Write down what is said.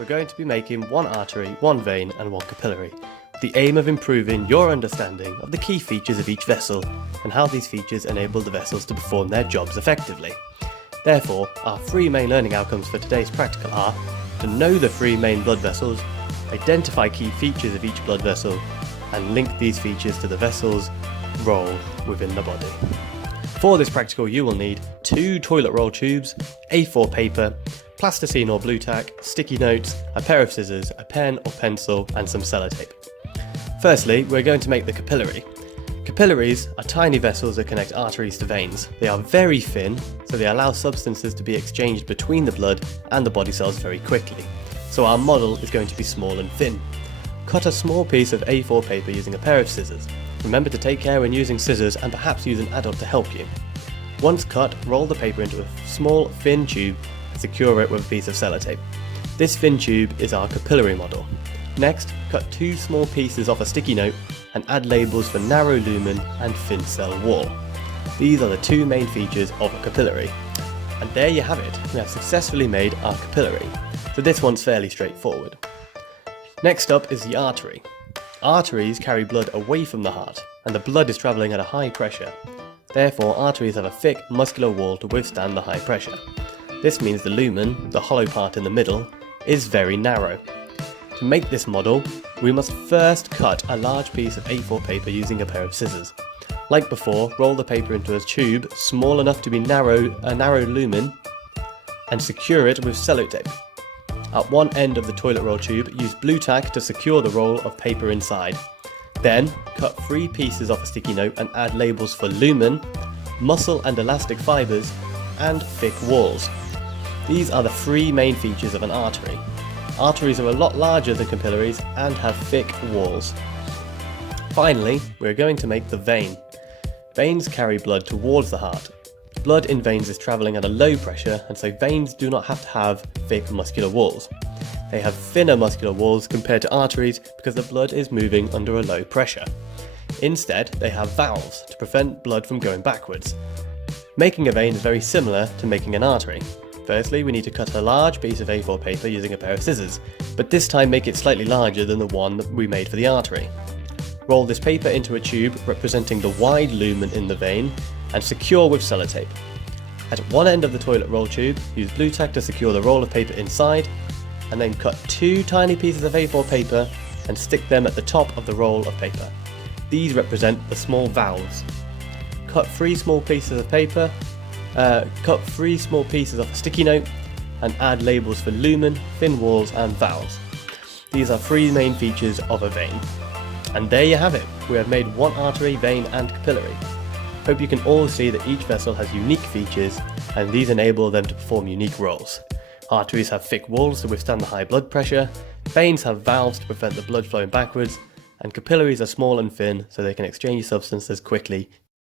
we're going to be making one artery, one vein and one capillary, with the aim of improving your understanding of the key features of each vessel and how these features enable the vessels to perform their jobs effectively. Therefore, our three main learning outcomes for today's practical are to know the three main blood vessels, identify key features of each blood vessel, and link these features to the vessel's role within the body. For this practical you will need 2 toilet roll tubes, A4 paper, plasticine or blue tack, sticky notes, a pair of scissors, a pen or pencil and some sellotape. Firstly, we're going to make the capillary. Capillaries are tiny vessels that connect arteries to veins. They are very thin, so they allow substances to be exchanged between the blood and the body cells very quickly. So our model is going to be small and thin. Cut a small piece of A4 paper using a pair of scissors. Remember to take care when using scissors and perhaps use an adult to help you. Once cut, roll the paper into a small, thin tube and secure it with a piece of sellotape. This thin tube is our capillary model. Next, cut 2 small pieces off a sticky note and add labels for narrow lumen and thin cell wall. These are the 2 main features of a capillary. And there you have it, we have successfully made our capillary. So this one's fairly straightforward. Next up is the artery. Arteries carry blood away from the heart, and the blood is travelling at a high pressure. Therefore, arteries have a thick, muscular wall to withstand the high pressure. This means the lumen, the hollow part in the middle, is very narrow. To make this model, we must first cut a large piece of A4 paper using a pair of scissors. Like before, roll the paper into a tube small enough to be a narrow lumen, and secure it with sellotape. At one end of the toilet roll tube, use blue tack to secure the roll of paper inside. Then, cut 3 pieces off a sticky note and add labels for lumen, muscle and elastic fibres, and thick walls. These are the 3 main features of an artery. Arteries are a lot larger than capillaries and have thick walls. Finally, we're going to make the vein. Veins carry blood towards the heart. Blood in veins is travelling at a low pressure, and so veins do not have to have thick muscular walls. They have thinner muscular walls compared to arteries because the blood is moving under a low pressure. Instead, they have valves to prevent blood from going backwards. Making a vein is very similar to making an artery. Firstly, we need to cut a large piece of A4 paper using a pair of scissors, but this time make it slightly larger than the one that we made for the artery. Roll this paper into a tube representing the wide lumen in the vein and secure with sellotape. At one end of the toilet roll tube, use blue tack to secure the roll of paper inside, and then cut 2 tiny pieces of A4 paper and stick them at the top of the roll of paper. These represent the small valves. Cut 3 small pieces of paper, cut 3 small pieces of a sticky note, and add labels for lumen, thin walls and valves. These are 3 main features of a vein. And there you have it, we have made one artery, vein and capillary. Hope you can all see that each vessel has unique features, and these enable them to perform unique roles. Arteries have thick walls to withstand the high blood pressure, veins have valves to prevent the blood flowing backwards, and capillaries are small and thin so they can exchange substances quickly